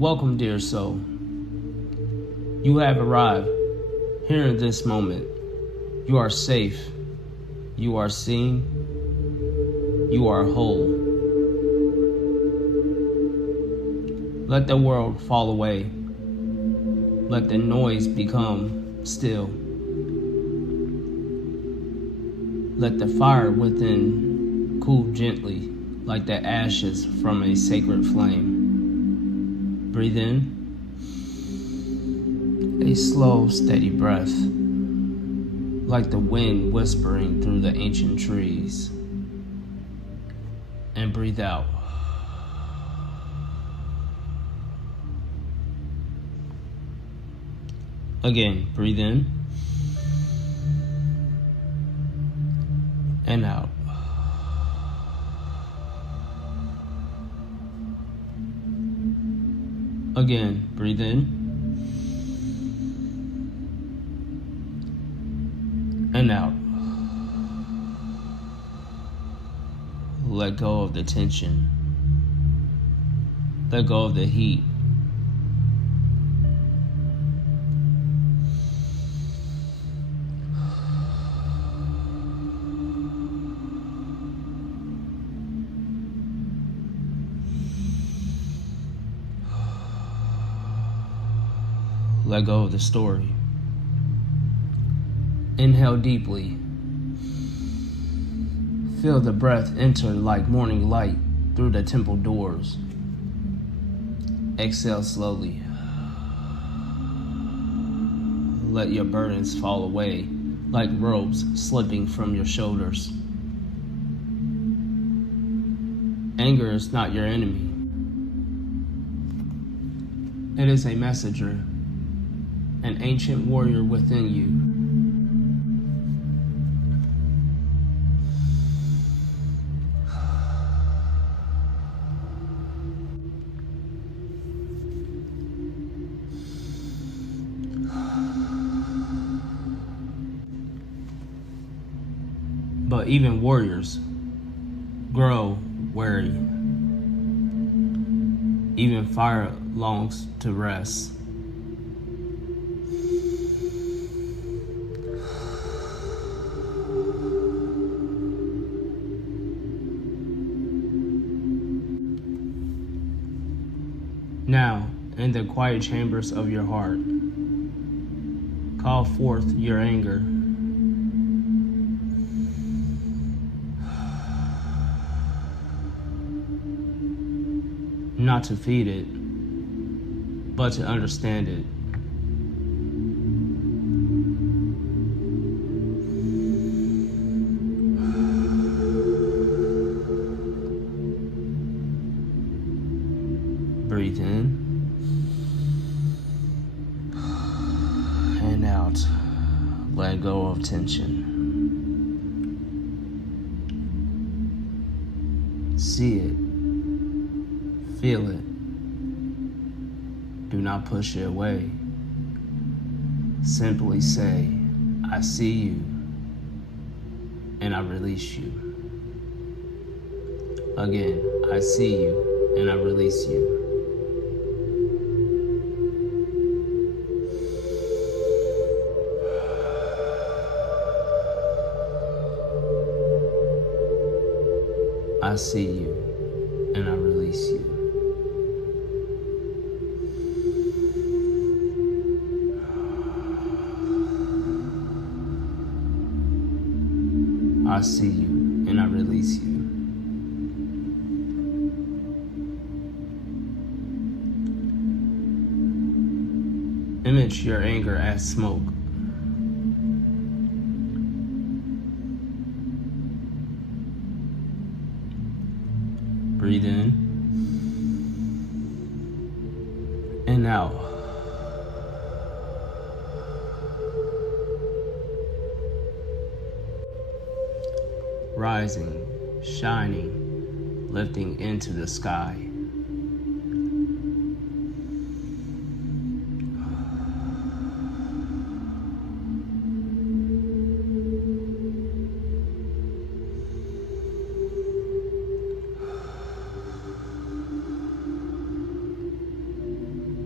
Welcome, dear soul. You have arrived here in this moment. You are safe. You are seen. You are whole. Let the world fall away. Let the noise become still. Let the fire within cool gently like the ashes from a sacred flame. Breathe in. A slow, steady breath, like the wind whispering through the ancient trees. And breathe out. Again, breathe in and out. Again, breathe in and out. Let go of the tension. Let go of the heat. Let go of the story. Inhale deeply. Feel the breath enter like morning light through the temple doors. Exhale slowly. Let your burdens fall away like robes slipping from your shoulders. Anger is not your enemy. It is a messenger, an ancient warrior within you. But even warriors grow weary. Even fire longs to rest. Now, in the quiet chambers of your heart, call forth your anger. Not to feed it, but to understand it. Breathe in and out. Let go of tension. See it. Feel it. Do not push it away. Simply say, I see you, and I release you. Again, I see you, and I release you. I see you, and I release you. I see you, and I release you. Image your anger as smoke. Breathe in and out. Rising, shining, lifting into the sky.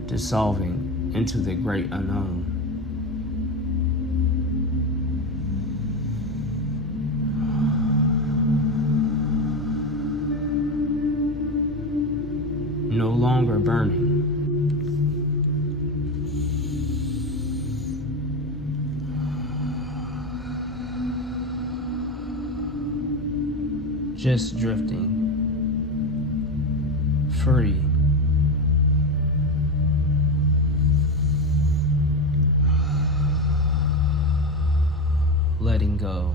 dissolving into the great unknown. No longer burning. Just drifting. Free. Letting go.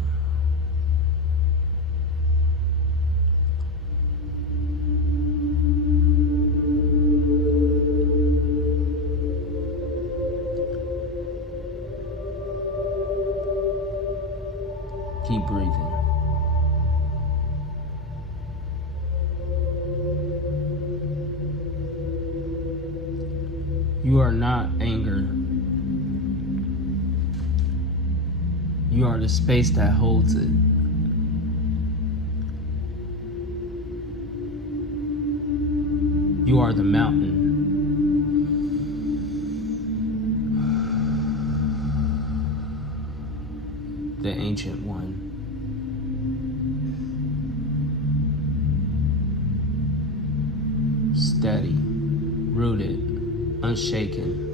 Keep breathing. You are not anger. You are the space that holds it. You are the mountain. The ancient one. Steady, rooted, unshaken.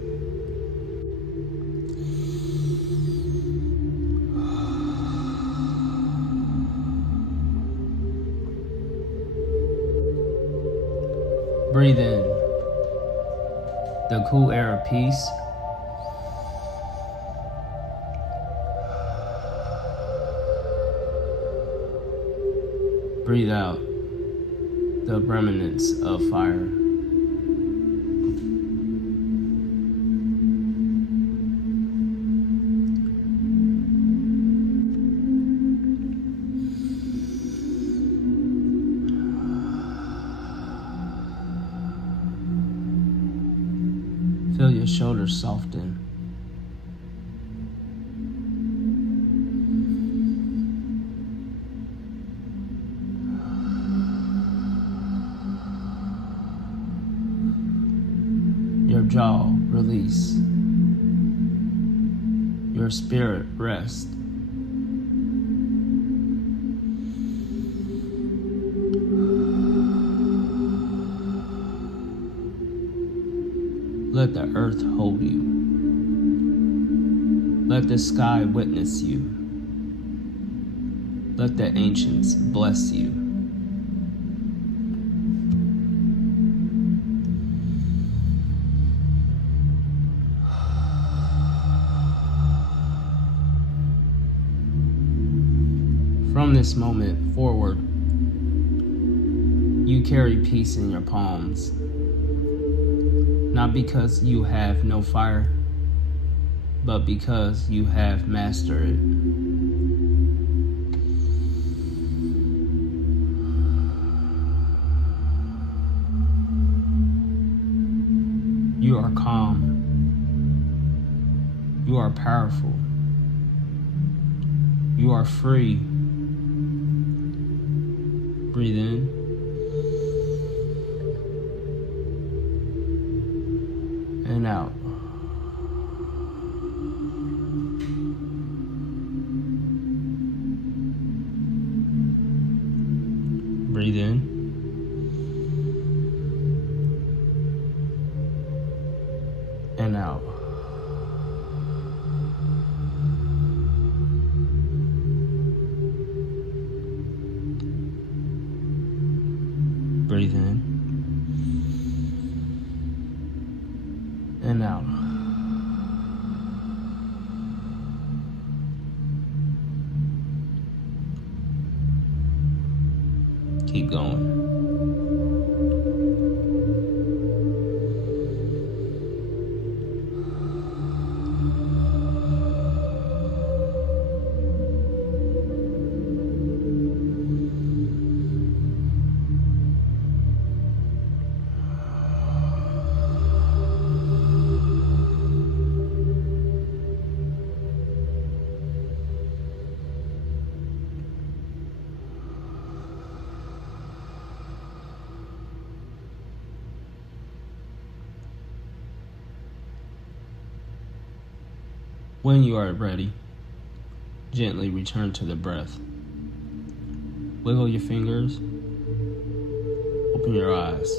Breathe in the cool air of peace. Breathe out the remnants of fire. Feel your shoulders soften. Your jaw release. Your spirit rest. Let the earth hold you. Let the sky witness you. Let the ancients bless you. From this moment forward, you carry peace in your palms. Not because you have no fire, but because you have mastered it. You are calm. You are powerful. You are free. Breathe in. And out. Breathe in. And out. Breathe in. And out. Keep going. When you are ready, gently return to the breath. Wiggle your fingers. Open your eyes.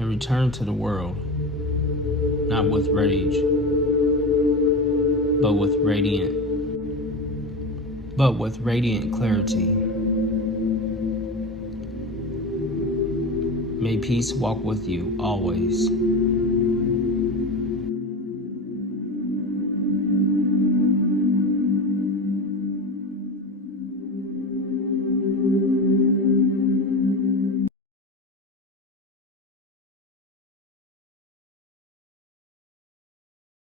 And return to the world, not with rage, but with radiant clarity. May peace walk with you always.